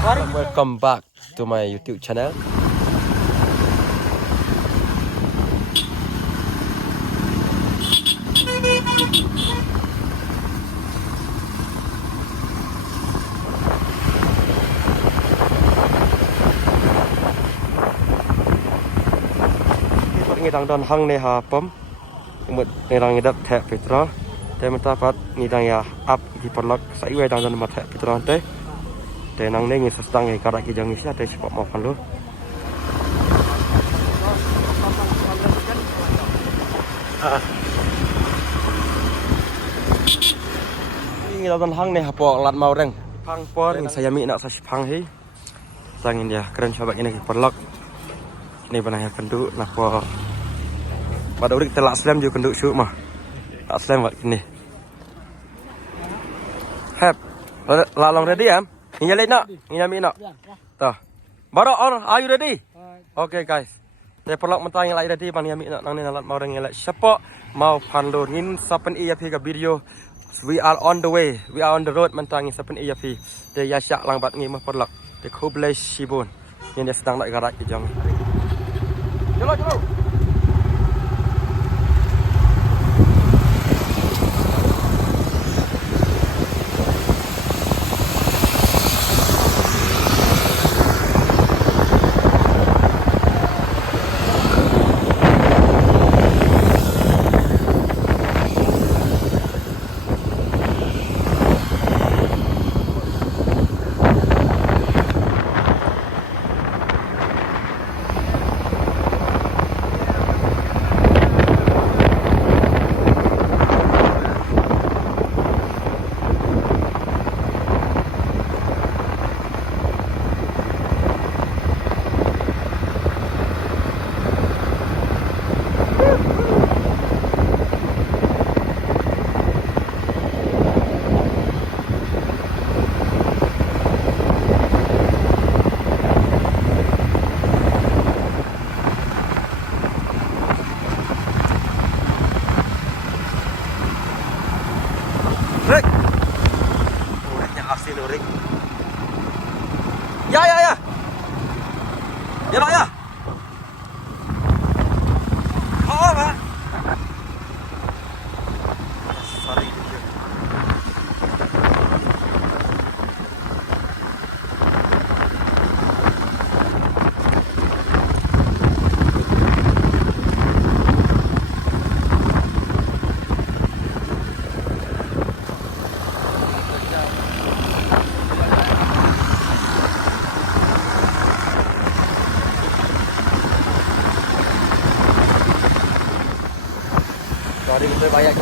Welcome back to my YouTube channel. Ngidang don hang ne ha pom umut ngidang ngidap thek petro te mata pat ngidang ya up di perlok sai we dang don ma thek petro te nang ne ngi sastang ngi karak ki jang isi te sipok mo kan lu ngidang don hang ne ha pok lat mau reng phang por ngi saya mi nak sa phang hi sangin ya keren coba ini ki perlok ini banyak kenduk nak po pada urik telak slam juga kenduk syuk mah tak slam buat ini hep lalong ready ya nyalin nak nyami nak tah baru on are you ready okay guys te perlok mentang yang ready bang nyami nak nang ni nalat mau reng ngelak sepok mau panlo ngin sapen iya pi ka video we are on the way we are on the road mentang sapen iya pi te ya syak lang bat ngi mah perlok te kublai shibun yang dia sedang nak garak ki jang jolo Rick. Uratnya hasil Rick. Ya. Ya Pak ya. Oh Pak. Sorry gitu. Sorry kita banyak.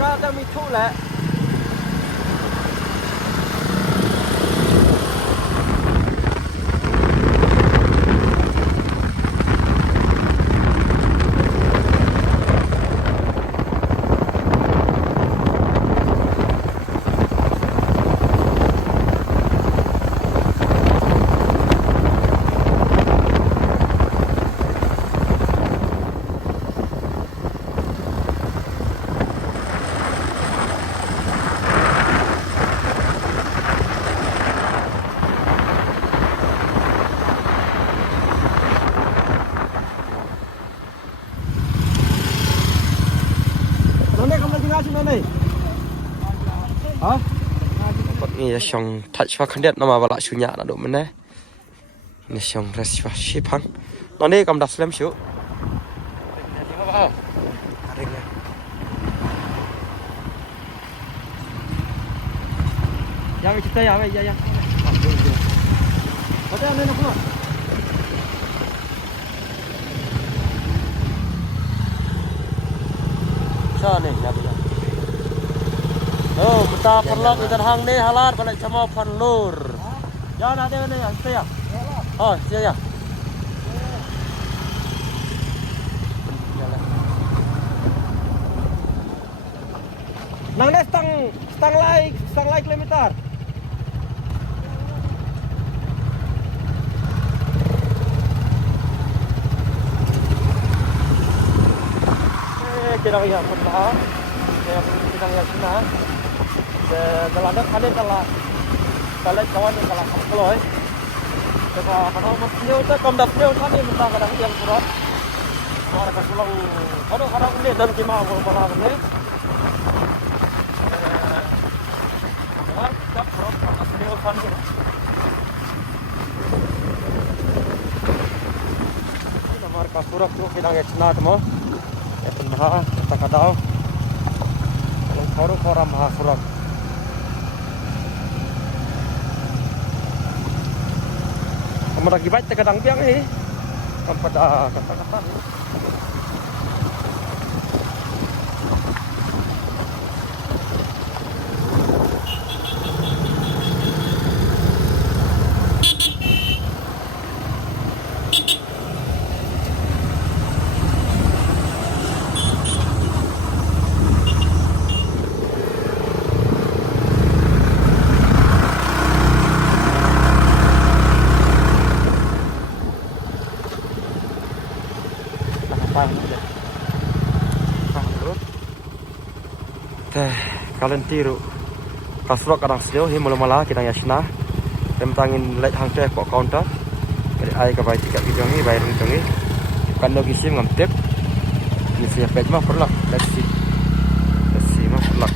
ก็จะมีทุแหละนี่ช่องทัชว่าคันเดียดนำมาเวลาชุนยานะดูมันนะนี่ช่องเรสว่าชิพังตอนนี้กำลังสเลมชิวยังไม่ceritaยังMacam mana nak keluar? Sana ni, ya. Oh, kita perlu kita hang ni halat balik sama penlur. Ya, nak ada ni, cerita ya. Oh, cerita ya. Nang ni stang lai kilometer. Kita lihat pernah, kita lihat sana. Kalau ada kalian kalau kawan yang kalau keluar, kalau masnya itu komdapnya kami minta kadang yang surat. Orang kesulang, kadang ini dan kemau orang ini. Kita surat masnya kami. Ini nomor surat tu kita lihat sana tu mah. Penmah kita kadau kalau koram surat kamu lagi baca kadang biang ni tempat kata-kata kalian tiru kasrok kadang sejauh ini mula-mula kita yasna tentangin light hang teh kok counter dari ai ke bayi tiga video ni bayar video ni kan lagi sim ngamtep ni siap page mah perlu let's see mah perlu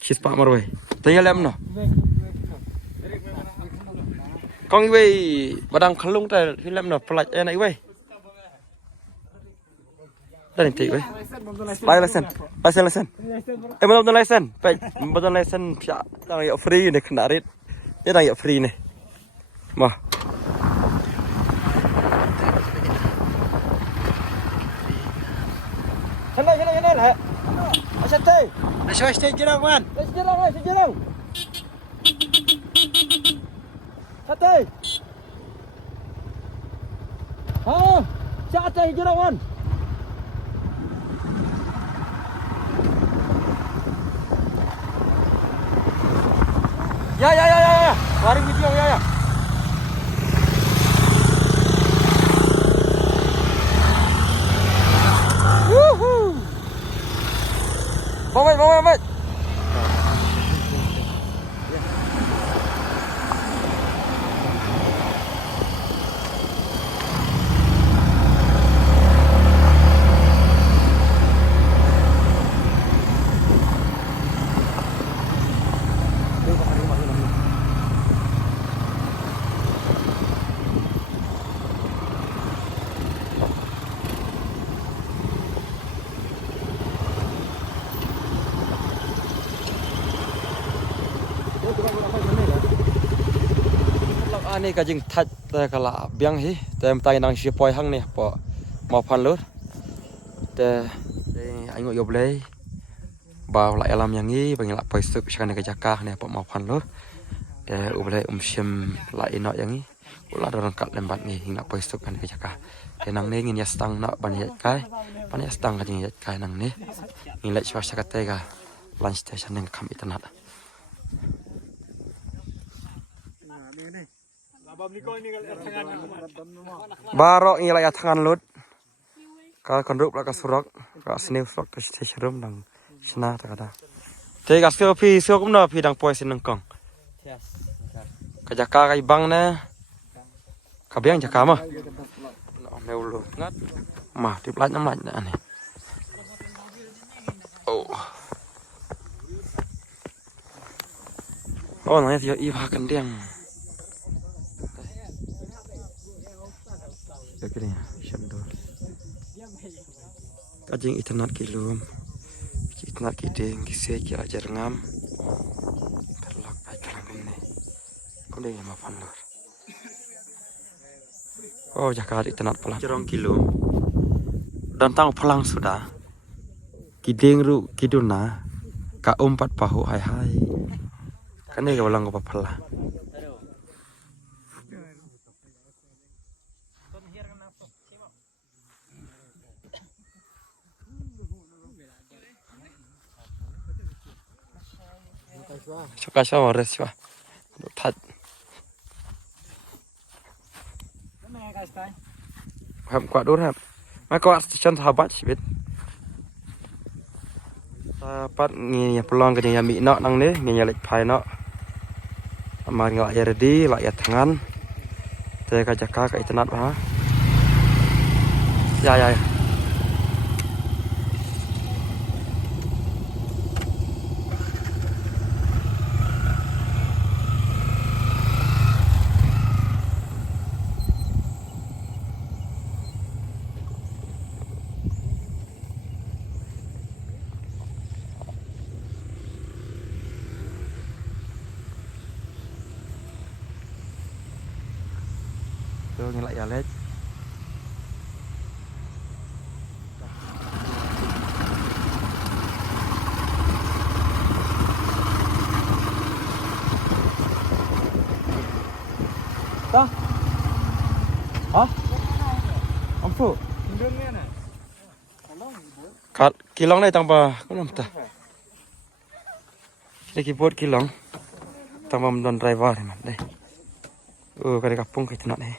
kis pak marwai tinggal lem no kong iwe badang kalung teh film no pelaj enak iwe dah nanti weh. License. Belum license. Belum license. Pihak tang yang free ni kena rit. Dia tang yang free ni. Mah. Sana lah. Macam tu. Macam stay jerang man. Stay jerang. Satu. Ha, satu jerang man. Ya. Waring video ya. Woohoo. Bawa. Ani kajing tat kala biang hi tem tai nang si poi hang ni po 1,000 lur. Te anh ngồi yop lấy. Bao lại làm yang ini bagi lak pois tu sekarang ke Jakar ni apa 1,000 lur. Te boleh sim lại nọ yang ini. Ulah dorong kat lembat ni hingga pois tu kan ke Jakar. Te nang ni ngin ya stang nak banyak kai. Banyak stang ka jing kai nang ni. Ngin lek swasta katega lunch station yang kami tenat. Barok ni lek tangan lut. Ka konduk la ka surok, ka snew surok ka station dang sna ta kata. Te ka skill pi so kum no pi dang pois nang kong. Ka Jakar ka ibang na. Ka biang Jakar mah. Neu lu ngat. Mah di plat nam lạnh ni. Oh. Oh, nãy thì y ba cần đen. Cái này, xem đồ. Cái gì internet kilum, internet kideng, kisah kira jarangam. Terlak baik langum ni. Kau dah yang mapan lor. Oh, Jakar internet pelang. Jarang kilum. Dan tang pelang sudah. Kideng ru kiduna. Ka 4 pahu hai. Kan ni kawalang ko papala. Suka sama res wa. That. Ham kuat dur ham. Ma kuat chân sahabat sibit. Sahabat ni peluang ke yang mi nak nang ni, ni lek pai nak. Amar ngak ya ready, lak ya tangan. Te ka Jakar ka internet ha. Ya. Tuh ngelak ya lek. Dah. Hah? Ampu. Kat kilong đây tang ba, có làm ta. Đây keyboard kilong. Tang ba don driver ni đây. Kada kapung ka internet ni.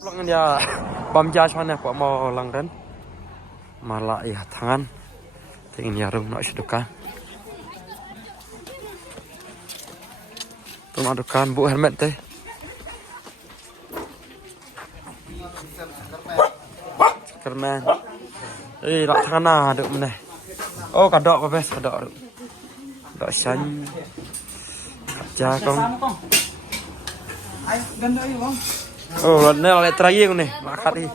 Pulang dia bamja sana pak mau langren malah ya tangan ingin jarum nak sedukan pemadukan bu helmet teh kerman nak tangan ada mana oh kadok apa bes kadok dok san kong oh ini lagi terakhir nih makan nih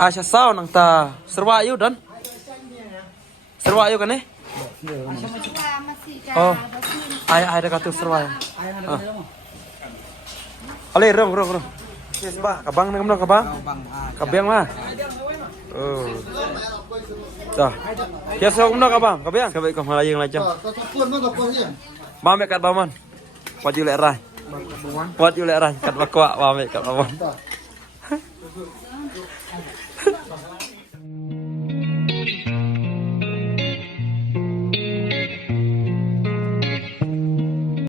asal sao nang ta serwa ayu dan serwa ayu kan nih oh ay ada katu serwa ale rong yes ba kabang nang kabang kabang mah Oh. Dah. Kiasa umno ka bang? Kabiang kabay ko malayang lajang. Mamek kat baman. Wat julek rai. Wat julek rai kat bakwa mamek kat baman.